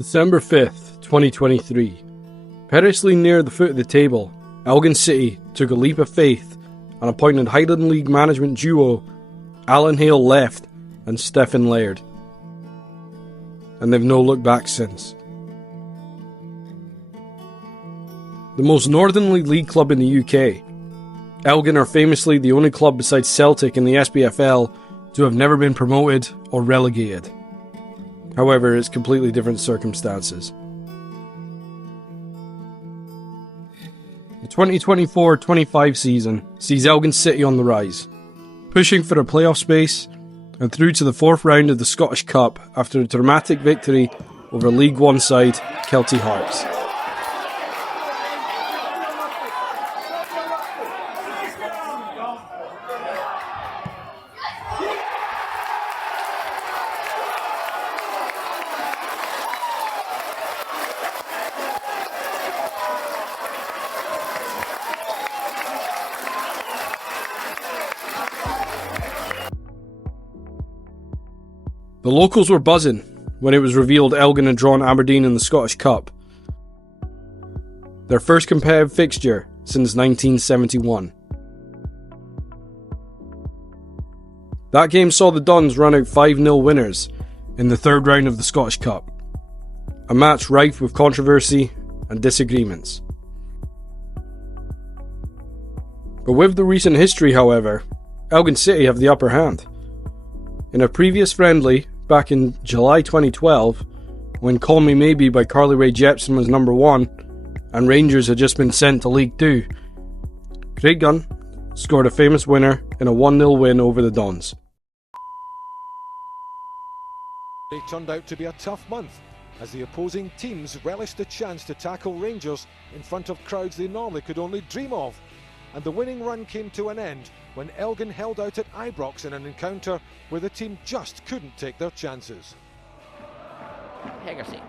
December 5th, 2023. Perilously near the foot of the table, Elgin City took a leap of faith and appointed Highland League management duo Alan Hale left and Stephen Laird. And they've no looked back since. The most northerly league club in the UK, Elgin are famously the only club besides Celtic in the SPFL to have never been promoted or relegated. However, it's completely different circumstances. The 2024-25 season sees Elgin City on the rise, pushing for a playoff space and through to the fourth round of the Scottish Cup after a dramatic victory over League One side Kelty Hearts. The locals were buzzing when it was revealed Elgin had drawn Aberdeen in the Scottish Cup, their first competitive fixture since 1971. That game saw the Dons run out 5-0 winners in the third round of the Scottish Cup, a match rife with controversy and disagreements. But with the recent history, however, Elgin City have the upper hand. In a previous friendly, back in July 2012, when Call Me Maybe by Carly Rae Jepsen was number 1, and Rangers had just been sent to League 2, Craig Gunn scored a famous winner in a 1-0 win over the Dons. It turned out to be a tough month, as the opposing teams relished the chance to tackle Rangers in front of crowds they normally could only dream of. And the winning run came to an end when Elgin held out at Ibrox in an encounter where the team just couldn't take their chances. Hegarty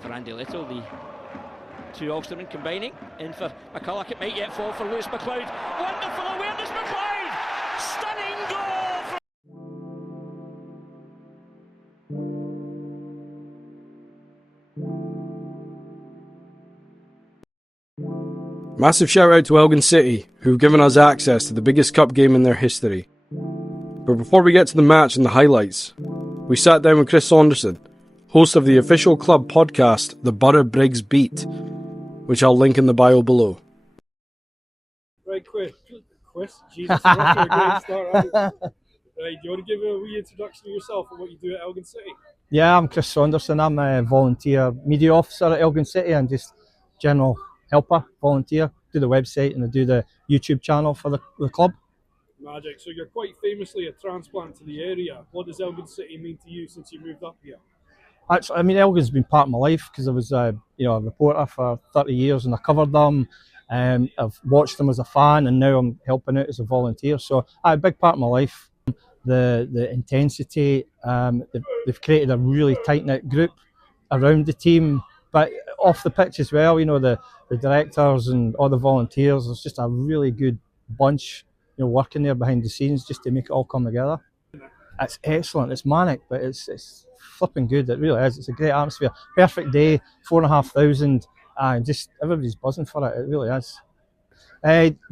for Andy Little, the two Ulstermen combining in for McCulloch. It might yet fall for Lewis McLeod. Wonderful awareness, McLeod! Stunning goal for... Massive shout out to Elgin City, who've given us access to the biggest cup game in their history. But before we get to the match and the highlights, we sat down with Chris Saunderson, host of the official club podcast, the Borough Briggs Beat, which I'll link in the bio below. Right, Chris, Jesus, you're off to a great start. Right, do you want to give a wee introduction of yourself and what you do at Elgin City? Yeah, I'm Chris Saunderson. I'm a volunteer media officer at Elgin City and just general helper, volunteer, do the website and I do the YouTube channel for the club. Magic. So you're quite famously a transplant to the area. What does Elgin City mean to you since you moved up here? Actually, I mean, Elgin's been part of my life because I was a reporter for 30 years and I covered them. I've watched them as a fan and now I'm helping out as a volunteer. So a big part of my life. The intensity, they've created a really tight-knit group around the team. But off the pitch as well, the directors and all the volunteers, it's just a really good bunch, working there behind the scenes just to make it all come together. It's excellent, it's manic, but it's flipping good, it really is. It's a great atmosphere, perfect day, 4,500, and just everybody's buzzing for it, it really is.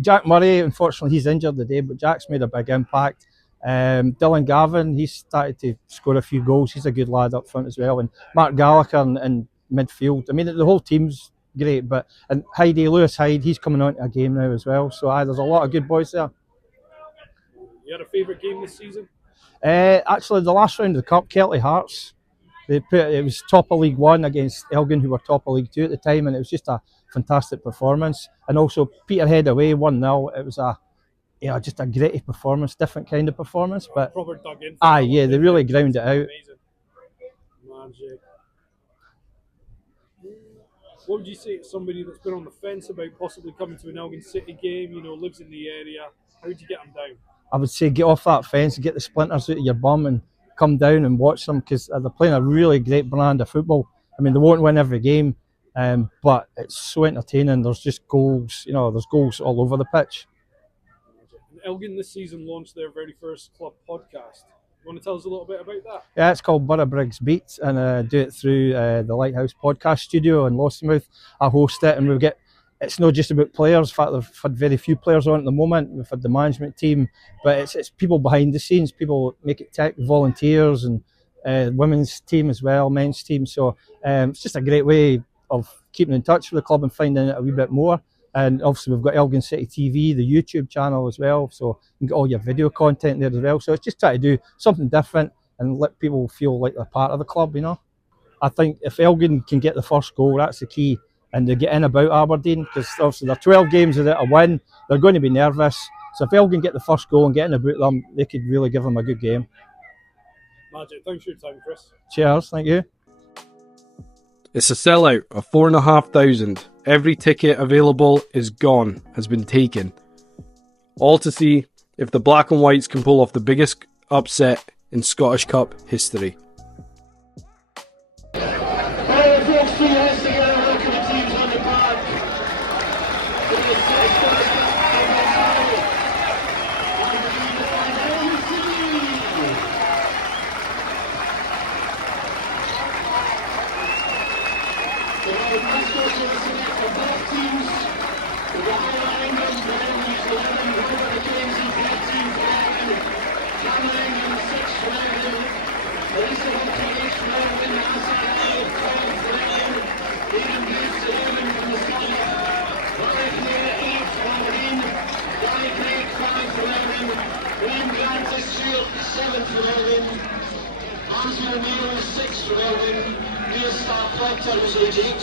Jack Murray, unfortunately he's injured today, but Jack's made a big impact. Dylan Gavin, he's started to score a few goals, he's a good lad up front as well, and Mark Gallagher and midfield. I mean, the whole team's great, and Lewis Hyde, he's coming on to a game now as well. So there's a lot of good boys there. You had a favourite game this season? Actually, the last round of the Cup, Kelty Hearts, it was top of League One against Elgin, who were top of League Two at the time, and it was just a fantastic performance. And also Peterhead away, 1-0. It was just a gritty performance, different kind of performance. But proper dug in. Yeah, they really ground it out. Amazing. Magic. What would you say to somebody that's been on the fence about possibly coming to an Elgin City game, lives in the area? How would you get them down? I would say get off that fence and get the splinters out of your bum and come down and watch them because they're playing a really great brand of football. I mean, they won't win every game, but it's so entertaining. There's just goals, there's goals all over the pitch. Elgin this season launched their very first club podcast. You want to tell us a little bit about that? Yeah, it's called Briggs Beat, and I do it through the Lighthouse podcast studio in Lossiemouth. I host it, and it's not just about players. In fact, they've had very few players on at the moment. We've had the management team, but it's people behind the scenes, people make it tech, volunteers, and women's team as well, men's team. So it's just a great way of keeping in touch with the club and finding out a wee bit more. And obviously we've got Elgin City TV, the YouTube channel as well, so you can get all your video content there as well. So it's just trying to do something different and let people feel like they're part of the club, you know. I think if Elgin can get the first goal, that's the key, and they get in about Aberdeen, because obviously they're 12 games without a win, they're going to be nervous. So if Elgin get the first goal and get in about them, they could really give them a good game. Magic. Thanks for your time, Chris. Cheers, thank you. It's a sellout of 4,500. Every ticket available is gone, has been taken. All to see if the Black and Whites can pull off the biggest upset in Scottish Cup history.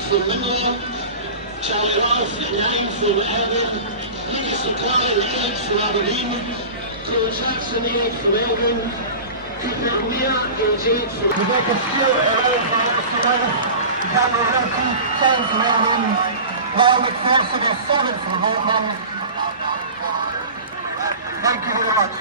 From Minlaw, Charlie Roth, 9 from Elgin, Lucas McClellan, 8 from Aberdeen, Cole Jackson, 8 from Elgin, Cooper Weir, age 8 from Rebecca Stewart, 11 from Aberdeen, Cameron Wilkie, 10 from Elgin, Paul McPherson, 7 from Holtman. Thank you very much.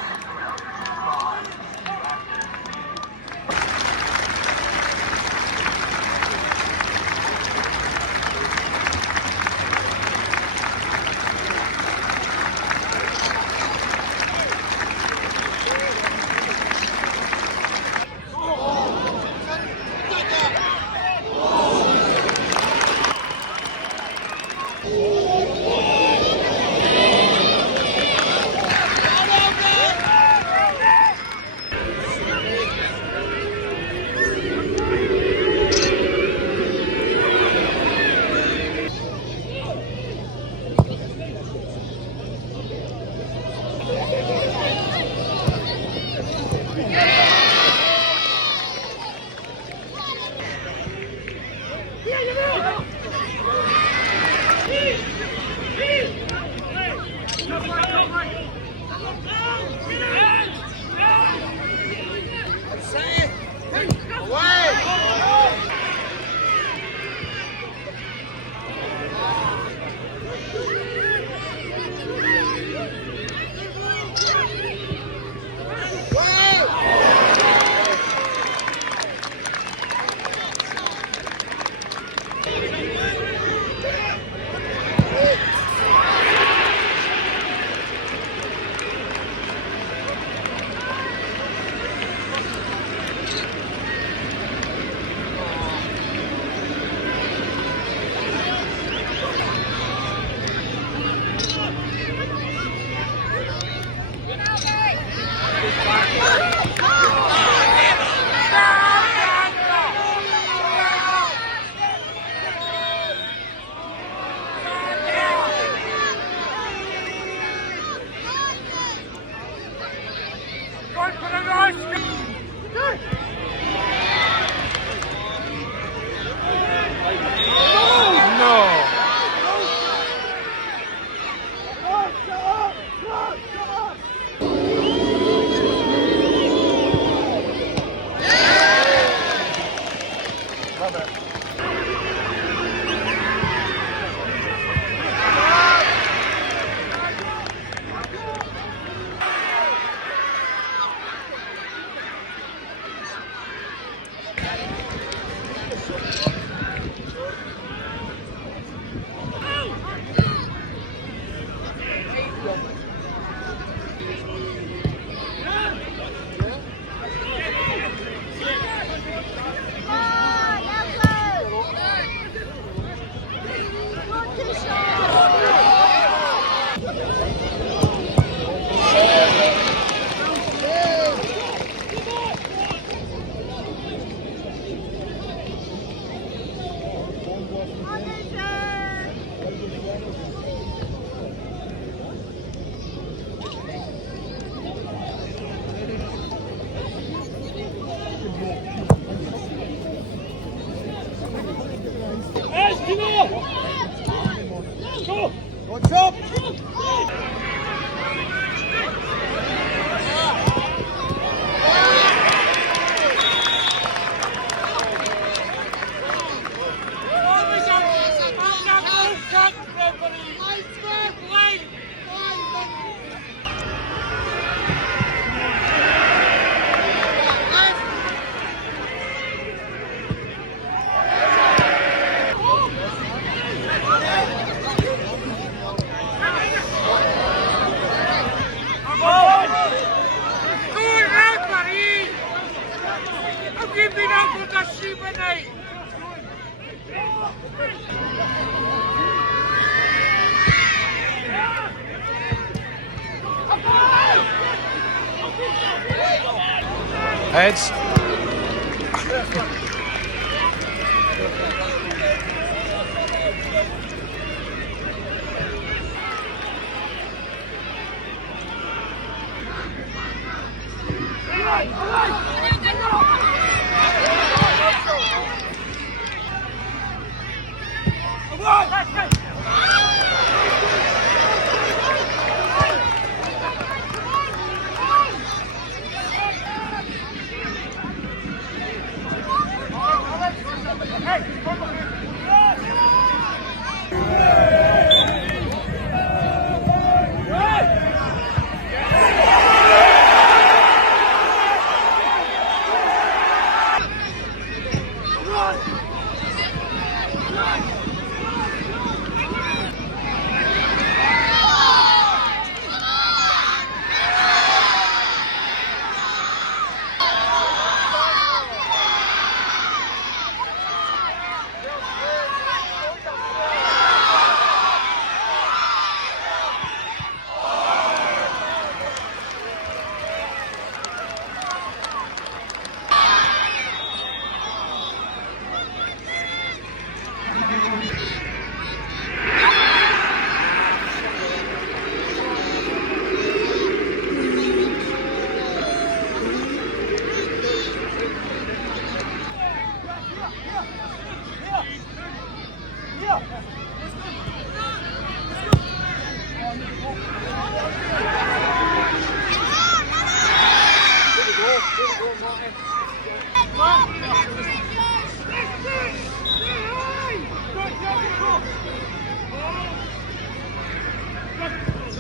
Heads.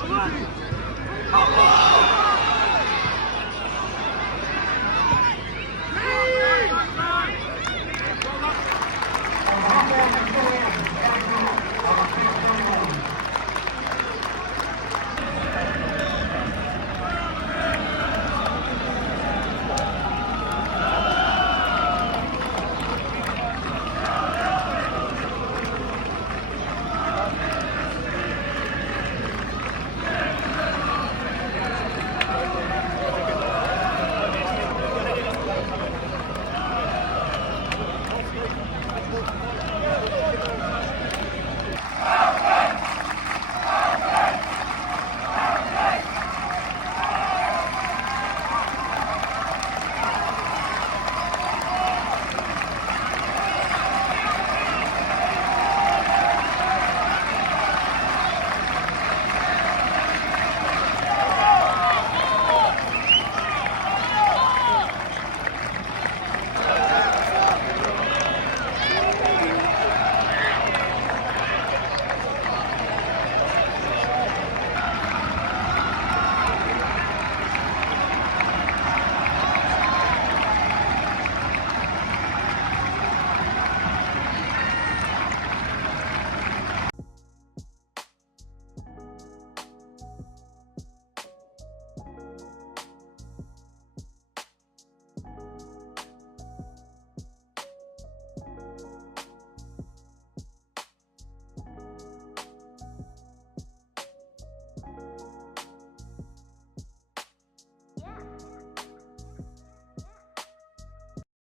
Come on!